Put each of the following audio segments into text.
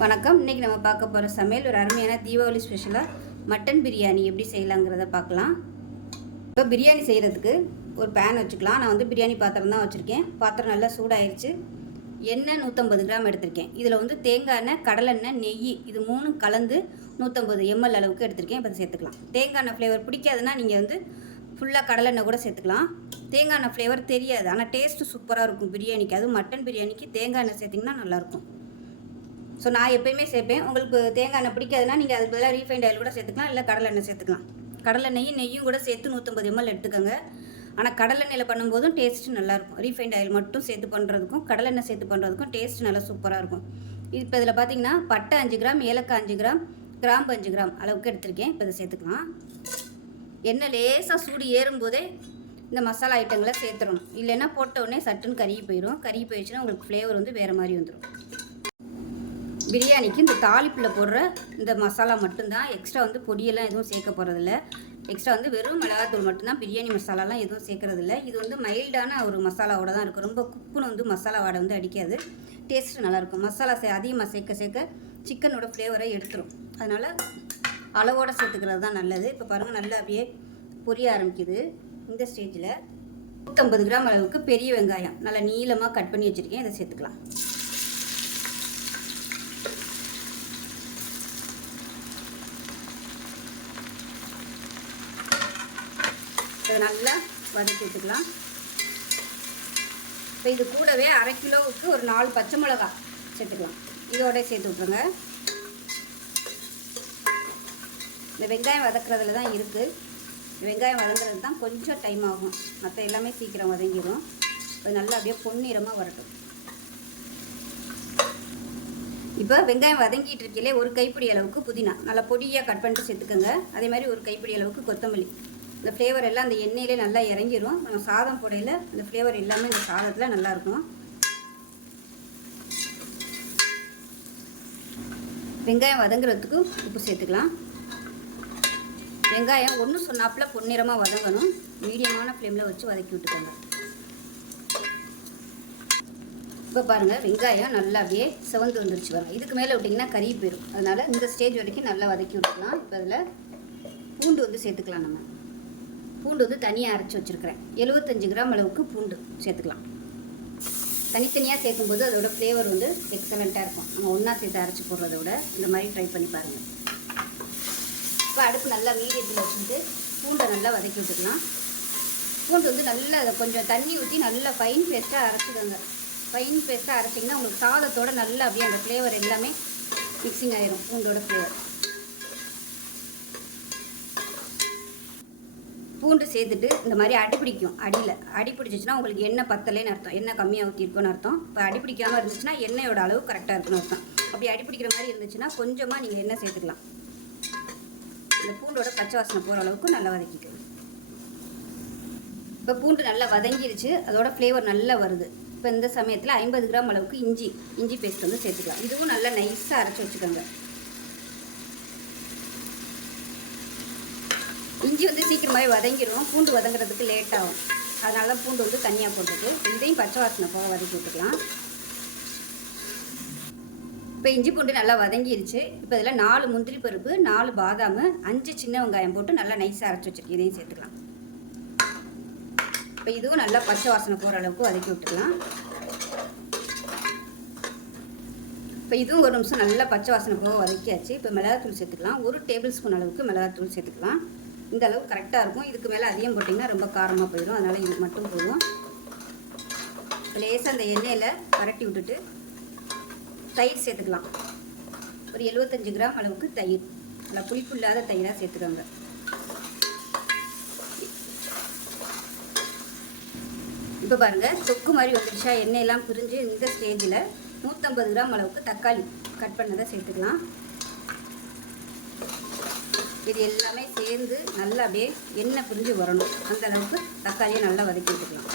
வணக்கம். இன்றைக்கி நம்ம பார்க்க போகிற சமையல் ஒரு அருமையான தீபாவளி ஸ்பெஷலாக மட்டன் பிரியாணி எப்படி செய்யலாங்கிறத பார்க்கலாம். இப்போ பிரியாணி செய்கிறதுக்கு ஒரு பேன் வச்சுக்கலாம். நான் வந்து பிரியாணி பாத்திரம் தான் வச்சுருக்கேன். பாத்திரம் நல்லா சூடாயிருச்சு. எண்ணெய் 150 கிராம் எடுத்திருக்கேன். இதில் வந்து தேங்காய் எண்ணெய், கடலெண்ணெய், நெய் இது 3 கலந்து 150 ml அளவுக்கு எடுத்திருக்கேன். இப்போ சேர்த்துக்கலாம். தேங்காய் எண்ணெய் ஃப்ளேவர் பிடிக்காதுன்னா நீங்கள் வந்து ஃபுல்லாக கடலெண்ணெய் கூட சேர்த்துக்கலாம். தேங்காய் எண்ணெய் ஃப்ளேவர் தெரியாது, ஆனால் டேஸ்ட்டு சூப்பராக இருக்கும் பிரியாணிக்கு. அதுவும் மட்டன் பிரியாணிக்கு தேங்காய் எண்ணெய் சேர்த்திங்கன்னா நல்லாயிருக்கும். ஸோ நான் எப்போயுமே சேர்ப்பேன். உங்களுக்கு தேங்காய் எண்ணெய் பிடிக்காதுன்னா நீங்கள் அதுக்கு பதிலாக ரீஃபைண்ட் ஆயில் கூட சேர்த்துக்கலாம், இல்லை கடலெண்ணெய் சேர்த்துக்கலாம். நெய்யும் கூட சேர்த்து 150 ml எடுத்துக்கோங்க. ஆனால் கடலெண்ணெயில் பண்ணும்போதும் டேஸ்ட்டு நல்லாயிருக்கும். ரீஃபைண்ட் ஆயில் மட்டும் சேர்த்து பண்ணுறதுக்கும் கடலெண்ணெய் சேர்த்து பண்ணுறதுக்கும் டேஸ்ட்டு நல்லா சூப்பராக இருக்கும். இப்போ இதில் பார்த்தீங்கன்னா பட்டை 5 கிராம், ஏலக்காய் 5 கிராம், கிராம்பு 5 கிராம் அளவுக்கு எடுத்திருக்கேன். இப்போ இதை சேர்த்துக்கலாம். எண்ணெய் லேசாக சூடு ஏறும்போதே இந்த மசாலா ஐட்டங்களை சேர்த்துடணும். இல்லைன்னா போட்ட உடனே சட்டுன்னு கருகி போயிடும். கருகி போயிடுச்சுன்னா உங்களுக்கு ஃப்ளேவர் வந்து வேறு மாதிரி வந்துடும். பிரியாணிக்கு இந்த தாளிப்பில் போடுற இந்த மசாலா மட்டும்தான். எக்ஸ்ட்ரா வந்து பொடியெல்லாம் எதுவும் சேர்க்க போகிறதில்ல. எக்ஸ்ட்ரா வந்து வெறும் மிளகாத்தூள் மட்டும்தான். பிரியாணி மசாலாலாம் எதுவும் சேர்க்குறதில்ல. இது வந்து மைல்டான ஒரு மசாலாவோட தான் இருக்கும். ரொம்ப குப்புன்னு வந்து மசாலா வாடை வந்து அடிக்காது. டேஸ்ட்டு நல்லாயிருக்கும். மசாலா அதிகமாக சேர்க்க சிக்கனோட ஃப்ளேவரை எடுத்துரும். அதனால் அளவோடு சேர்த்துக்கிறது தான் நல்லது. இப்போ பாருங்கள், நல்லா அப்படியே பொரிய ஆரம்பிக்குது. இந்த ஸ்டேஜில் 150 கிராம் அளவுக்கு பெரிய வெங்காயம் நல்லா நீளமாக கட் பண்ணி வச்சுருக்கேன். இதை சேர்த்துக்கலாம். இதை நல்லா வதக்கி விட்டுக்கலாம். இப்போ இது கூடவே 1/2 கிலோவுக்கு ஒரு 4 பச்சை மிளகா சேர்த்துக்கலாம். இதோட சேர்த்து விட்ருங்க. இந்த வெங்காயம் வதக்குறதுல தான் இருக்குது. வெங்காயம் வதங்குறது தான் கொஞ்சம் டைம் ஆகும். மற்ற எல்லாமே சீக்கிரம் வதங்கிடும். அது நல்லா அப்படியே பொன்னிறமாக வரட்டும். இப்போ வெங்காயம் வதங்கிட்டு இருக்கையிலே ஒரு கைப்பிடி அளவுக்கு புதினா நல்லா பொடியாக கட் பண்ணிட்டு சேர்த்துக்கோங்க. அதே மாதிரி ஒரு கைப்பிடி அளவுக்கு கொத்தமல்லி. இந்த ஃப்ளேவர் எல்லாம் அந்த எண்ணெயிலே நல்லா இறங்கிடும். நம்ம சாதம் போடையில் இந்த ஃப்ளேவர் எல்லாமே இந்த சாதத்தில் நல்லாயிருக்கும். வெங்காயம் வதங்குறதுக்கு உப்பு சேர்த்துக்கலாம். வெங்காயம் ஒன்று சொன்னாப்பில் பொன்னிறமாக வதங்கணும். மீடியமான ஃப்ளேமில் வச்சு வதக்கி விட்டுக்கோங்க. இப்போ பாருங்கள், வெங்காயம் நல்லா அப்படியே சிவந்து வந்துருச்சு. வரும் இதுக்கு மேலே விட்டிங்கன்னா கறி போயிடும். அதனால் இந்த ஸ்டேஜ் வரைக்கும் நல்லா வதக்கி விட்டுக்கலாம். இப்போ அதில் பூண்டு வந்து சேர்த்துக்கலாம். நம்ம பூண்டு வந்து தனியாக அரைச்சி வச்சுருக்கிறேன். 75 கிராம் அளவுக்கு பூண்டு சேர்த்துக்கலாம். தனித்தனியாக சேர்க்கும்போது அதோட ஃப்ளேவர் வந்து எக்ஸலண்ட்டாக இருக்கும். நம்ம ஒன்றா சேர்த்து அரைச்சி போடுறத விட இந்த மாதிரி ட்ரை பண்ணி பாருங்கள். இப்போ அடுப்பு நல்லா மீடியத்தில் வச்சுட்டு பூண்டை நல்லா வதக்கி விட்டுக்கலாம். பூண்டு வந்து நல்லா அதை கொஞ்சம் தண்ணி ஊற்றி நல்லா ஃபைன் பேஸ்ட்டாக அரைச்சிடுங்க. ஃபைன் பேஸ்ட்டாக அரைச்சிங்கன்னா உங்களுக்கு சாதத்தோடு நல்லா அப்படியே அந்த ஃப்ளேவர் எல்லாமே மிக்சிங் ஆகிடும். பூண்டோட ஃப்ளேவர் பூண்டு சேர்த்துட்டு இந்த மாதிரி அடிப்பிடிக்கும். அடி பிடிச்சிச்சுன்னா உங்களுக்கு எண்ணெய் பத்தலைன்னு அர்த்தம். எண்ணெய் கம்மியாக ஊற்றிருக்கோன்னு அர்த்தம். இப்போ அடிப்பிடிக்காமல் இருந்துச்சுன்னா எண்ணெயோட அளவு கரெக்டாக இருக்குன்னு அர்த்தம். அப்படி அடிப்பிடிக்கிற மாதிரி இருந்துச்சுன்னா கொஞ்சமாக நீங்கள் எண்ணெய் சேர்த்துக்கலாம். இந்த பூண்டோட பச்சை வாசனை போகிற அளவுக்கு நல்லா வதக்கிக்கலாம். இப்போ பூண்டு நல்லா வதங்கிருச்சு. அதோட ஃப்ளேவர் நல்லா வருது. இப்போ இந்த சமயத்தில் 50 கிராம் அளவுக்கு இஞ்சி பேஸ்ட் வந்து சேர்த்துக்கலாம். இதுவும் நல்லா நைஸாக அரைச்சி வச்சுக்கோங்க. இஞ்சி வந்து சீக்கிரமாகவே வதங்கிடும். பூண்டு வதங்குறதுக்கு லேட் ஆகும். அதனால தான் பூண்டு வந்து தனியாக போட்டுட்டு இதையும் பச்சை வாசனை போக வதக்கி விட்டுக்கலாம். இப்போ இஞ்சி பூண்டு நல்லா வதங்கிருச்சு. இப்போ இதில் 4 முந்திரி பருப்பு, 4 பாதாம், 5 சின்ன வெங்காயம் போட்டு நல்லா நைஸாக அரைச்சி வச்சுருக்கேன். இதையும் சேர்த்துக்கலாம். இப்போ இதுவும் நல்லா பச்சை வாசனை போகிற அளவுக்கு வதக்கி விட்டுக்கலாம். இப்போ இதுவும் ஒரு நிமிஷம் நல்லா பச்சை வாசனை போக வதக்கியாச்சு. இப்போ மிளகாத்தூள் சேர்த்துக்கலாம். 1 டேபிள் ஸ்பூன் அளவுக்கு மிளகாத்தூள் சேர்த்துக்கலாம். இந்த அளவு கரெக்டாக இருக்கும். இதுக்கு மேலே அதிகம் போட்டிங்கன்னா ரொம்ப காரமாக போயிடும். அதனால் இது மட்டும் போதும். லேசாக அந்த எண்ணெயில் பரட்டி விட்டுட்டு தயிர் சேர்த்துக்கலாம். ஒரு 75 கிராம் அளவுக்கு தயிர் நல்லா புளிப்பு இல்லாத தயிராக சேர்த்துக்கோங்க. இப்போ பாருங்கள், தொக்கு மாதிரி வந்துடுச்சா, எண்ணெயெல்லாம் பிரிஞ்சு. இந்த ஸ்டேஜில் 150 கிராம் அளவுக்கு தக்காளி கட் பண்ணதை சேர்த்துக்கலாம். இது எல்லாமே சேர்ந்து நல்லா அப்படியே எண்ணெய் பிரிஞ்சு வரணும். அந்த அளவுக்கு தக்காளியை நல்லா வதக்கி விட்டுக்கலாம்.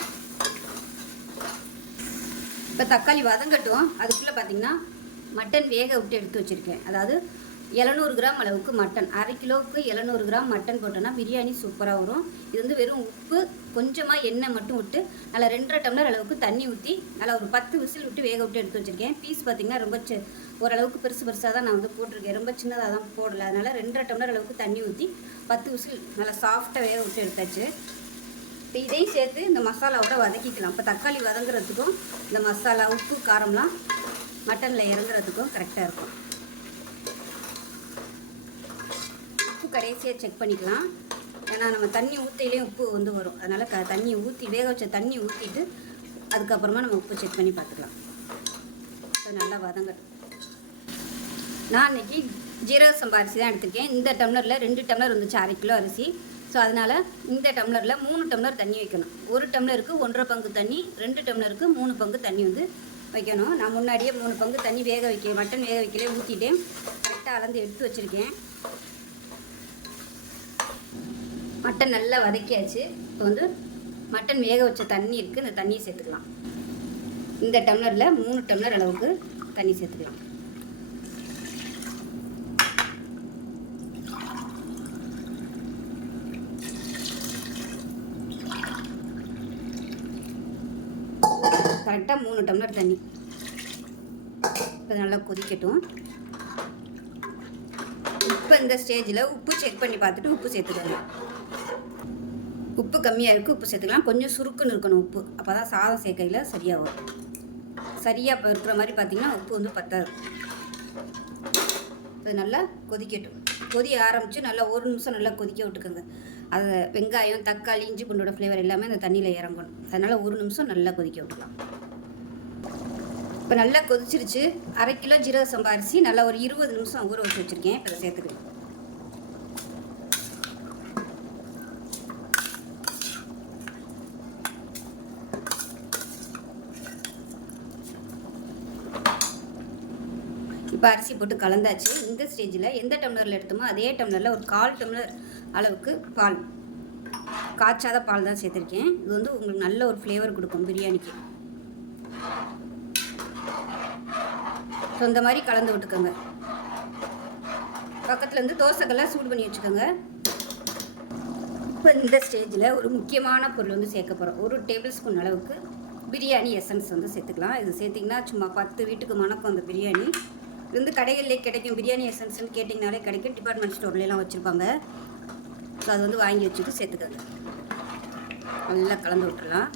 இப்போ தக்காளி வதங்கட்டும். அதுக்குள்ளே பார்த்திங்கன்னா மட்டன் வேக விட்டு எடுத்து வச்சுருக்கேன். அதாவது 700 கிராம் அளவுக்கு மட்டன், அரை கிலோவுக்கு 700 கிராம் மட்டன் போட்டோன்னா பிரியாணி சூப்பராக வரும். இது வந்து வெறும் உப்பு கொஞ்சமாக எண்ணெய் மட்டும் விட்டு நல்லா 2.5 டம்ளர் அளவுக்கு தண்ணி ஊற்றி நல்லா ஒரு 10 விசில் விட்டு வேக விட்டு எடுத்து வச்சுருக்கேன். பீஸ் பார்த்திங்கன்னா ரொம்ப ஓரளவுக்கு பெருசாக தான் நான் வந்து போட்டிருக்கேன், ரொம்ப சின்னதாக தான் போடலை. அதனால் 2.5 டம்ளர் அளவுக்கு தண்ணி ஊற்றி 10 விசில் நல்லா சாஃப்டாக வேக விட்டு எடுத்தாச்சு. இப்போ இதையும் சேர்த்து இந்த மசாலாவோட வதக்கிக்கலாம். இப்போ தக்காளி வதங்குறதுக்கும் இந்த மசாலா உப்பு காரம்லாம் மட்டனில் இறங்குறதுக்கும் கரெக்டாக இருக்கும். உப்பு கடைசியாக செக் பண்ணிக்கலாம், ஏன்னா நம்ம தண்ணி ஊற்றிலையும் உப்பு வந்து வரும். அதனால் தண்ணி ஊற்றி வேக வச்ச தண்ணி ஊற்றிட்டு அதுக்கப்புறமா நம்ம உப்பு செக் பண்ணி பார்த்துக்கலாம். நல்லா வதங்கட்டும். நான் இன்றைக்கி ஜீரக சம்பா அரிசி தான் எடுத்திருக்கேன். இந்த டம்ளரில் 2 டம்ளர் வந்துச்சு, அரை கிலோ அரிசி. ஸோ அதனால் இந்த டம்ளரில் 3 டம்ளர் தண்ணி வைக்கணும். 1 டம்ளருக்கு 1.5 பங்கு தண்ணி, 2 டம்ளருக்கு 3 பங்கு தண்ணி வந்து வைக்கணும். நான் முன்னாடியே 3 பங்கு தண்ணி மட்டன் வேக வைக்கலே ஊற்றிட்டேன், கரெக்டாக அளந்து எடுத்து வச்சுருக்கேன். மட்டன் நல்லா வதக்கியாச்சு. இப்போ வந்து மட்டன் வேக வச்ச தண்ணி இருக்குது, இந்த தண்ணியை சேர்த்துக்கலாம். இந்த டம்ளரில் 3 டம்ளர் அளவுக்கு தண்ணி சேர்த்துக்கலாம். கரெக்டாக 3 டம்ளர் தண்ணி. இப்போ நல்லா கொதிக்கட்டும். இப்போ இந்த ஸ்டேஜில் உப்பு செக் பண்ணி பார்த்துட்டு உப்பு சேர்த்துக்கலாம். உப்பு கம்மியாக இருக்குது, உப்பு சேர்த்துக்கலாம். கொஞ்சம் சுருக்குன்னு இருக்கணும் உப்பு, அப்போ தான் சாதம் சேர்க்கையில் சரியாக வரும். சரியாக இப்போ இருக்கிற மாதிரி பார்த்திங்கன்னா உப்பு வந்து பத்தாது. இது நல்லா கொதிக்கட்டும். கொதிய ஆரம்பித்து நல்லா 1 நிமிஷம் நல்லா கொதிக்க விட்டுக்கோங்க. அது வெங்காயம், தக்காளி, இஞ்சி பூண்டோட ஃப்ளேவர் எல்லாமே அந்த தண்ணியில் இறங்கணும். அதனால் 1 நிமிஷம் நல்லா கொதிக்க விட்டுக்கலாம். இப்போ நல்லா கொதிச்சிருச்சு. அரை கிலோ ஜீரக சம்பா அரிசி நல்லா ஒரு 20 நிமிஷம் ஊற வச்சு வச்சுருக்கேன். இப்போ அதை சேர்த்துக்கலாம். இப்போ அரிசி போட்டு கலந்தாச்சு. இந்த ஸ்டேஜில் எந்த டம்ளரில் எடுத்தோமோ அதே டம்ளரில் ஒரு 1/4 டம்ளர் அளவுக்கு பால், காய்ச்சாத பால் தான் சேர்த்துருக்கேன். இது வந்து உங்களுக்கு நல்ல ஒரு ஃப்ளேவர் கொடுக்கும் பிரியாணிக்கு. ஸோ இந்த மாதிரி கலந்து விட்டுக்கோங்க. பக்கத்துலேருந்து தோசைக்கெல்லாம் சூடு பண்ணி வச்சுக்கோங்க. இப்போ இந்த ஸ்டேஜில் ஒரு முக்கியமான பொருள் வந்து சேர்க்க போகிறோம். 1 டேபிள் ஸ்பூன் அளவுக்கு பிரியாணி எசன்ஸ் வந்து சேர்த்துக்கலாம். இது சேர்த்திங்கன்னா சும்மா 10 வீட்டுக்கு மணக்கும் அந்த பிரியாணி. இது வந்து கடைகளிலே கிடைக்கும். பிரியாணி எசன்ஸ்ன்னு கேட்டிங்கனாலே கிடைக்கும், டிபார்ட்மெண்ட் ஸ்டோர்லாம் வச்சுருப்பாங்க. ஸோ அது வந்து வாங்கி வச்சுட்டு சேர்த்துக்கோங்க. நல்லா கலந்து விட்டுடலாம்.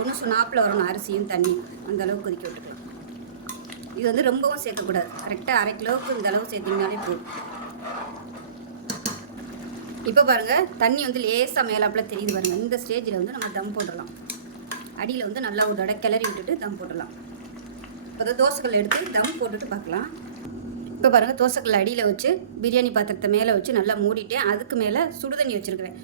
1 சொன்னாப்பில் வரணும் அரிசியும் தண்ணி, அந்தளவுக்கு கொதிக்க விட்டுக்கலாம். இது வந்து ரொம்பவும் சேர்க்கக்கூடாது, கரெக்டாக அரை கிலோவுக்கு இந்த அளவு சேர்த்திங்கனாலே போதும். இப்போ பாருங்கள் தண்ணி வந்து லேசாக மேலாப்பில் தெரியுது பாருங்கள். இந்த ஸ்டேஜில் வந்து நம்ம தம் போடலாம். அடியில் வந்து நல்லா ஒரு தடவை கிளறி விட்டுட்டு தம் போடலாம். இப்போ தோசைக்கல் எடுத்து தம் போட்டுட்டு பார்க்கலாம். இப்போ பாருங்கள் தோசைக்கல் அடியில் வச்சு பிரியாணி பாத்திரத்தை மேலே வச்சு நல்லா மூடிட்டேன். அதுக்கு மேலே சுடுதண்ணி வச்சுருக்கிறேன்.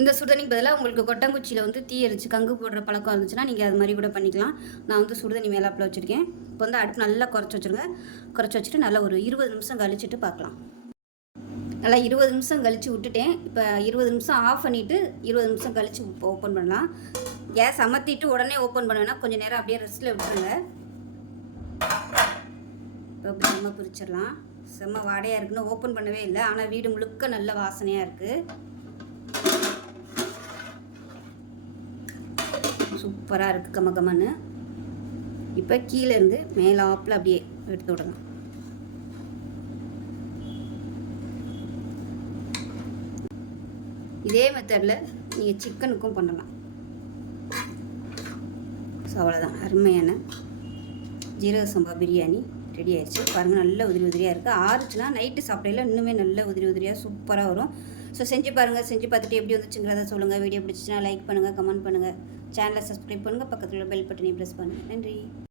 இந்த சுடுதண்ணிக்கு பதிலாக உங்களுக்கு கொட்டாங்குச்சியில் வந்து தீ எரிச்சு கங்கு போடுற பழக்கம் இருந்துச்சுன்னா நீங்கள் அது மாதிரி கூட பண்ணிக்கலாம். நான் வந்து சுடுதண்ணி மேலாப்பில் வச்சுருக்கேன். இப்போ வந்து அடுப்பு நல்லா குறைச்சி வச்சுருங்க. குறைச்சி வச்சுட்டு நல்லா ஒரு 20 நிமிஷம் கழிச்சிட்டு பார்க்கலாம். நல்லா 20 நிமிஷம் கழித்து விட்டுட்டேன். இப்போ 20 நிமிஷம் ஆஃப் பண்ணிவிட்டு 20 நிமிஷம் கழித்து ஓப்பன் பண்ணலாம். கேஸ் அமர்த்திட்டு உடனே ஓப்பன் பண்ணுவேன்னா கொஞ்சம் நேரம் அப்படியே ரெஸ்ட்டில் விட்டுருங்க. இப்போ அப்படி செம்ம பிரிச்சிடலாம். செம்ம வாடையாக இருக்குன்னு ஓப்பன் பண்ணவே இல்லை, ஆனால் வீடு முழுக்க நல்ல வாசனையாக இருக்குது. சூப்பராக இருக்குது கமகமன்னு. இப்போ கீழேருந்து மேலாப்பில் அப்படியே எடுத்து விடலாம். இதே மெத்தடில் நீங்கள் சிக்கனுக்கும் பண்ணலாம். ஸோ அவ்வளோதான், அருமையான ஜீரக சம்பா பிரியாணி ரெடி ஆயிடுச்சு. பாருங்கள் நல்ல உதிரி உதிரியாக இருக்குது. ஆறுச்சுன்னா நைட்டு சாப்பிடையில இன்னுமே நல்ல உதிரி உதிரியாக சூப்பராக வரும். ஸோ செஞ்சு பாருங்கள். செஞ்சு பார்த்துட்டு எப்படி வந்துச்சுங்கிறத சொல்லுங்கள். வீடியோ பிடிச்சிச்சுன்னா லைக் பண்ணுங்கள், கமெண்ட் பண்ணுங்கள், சேனலை சப்ஸ்கிரைப் பண்ணுங்கள், பக்கத்தில் உள்ள பெல் பட்டனை ப்ரெஸ் பண்ணுங்கள். நன்றி.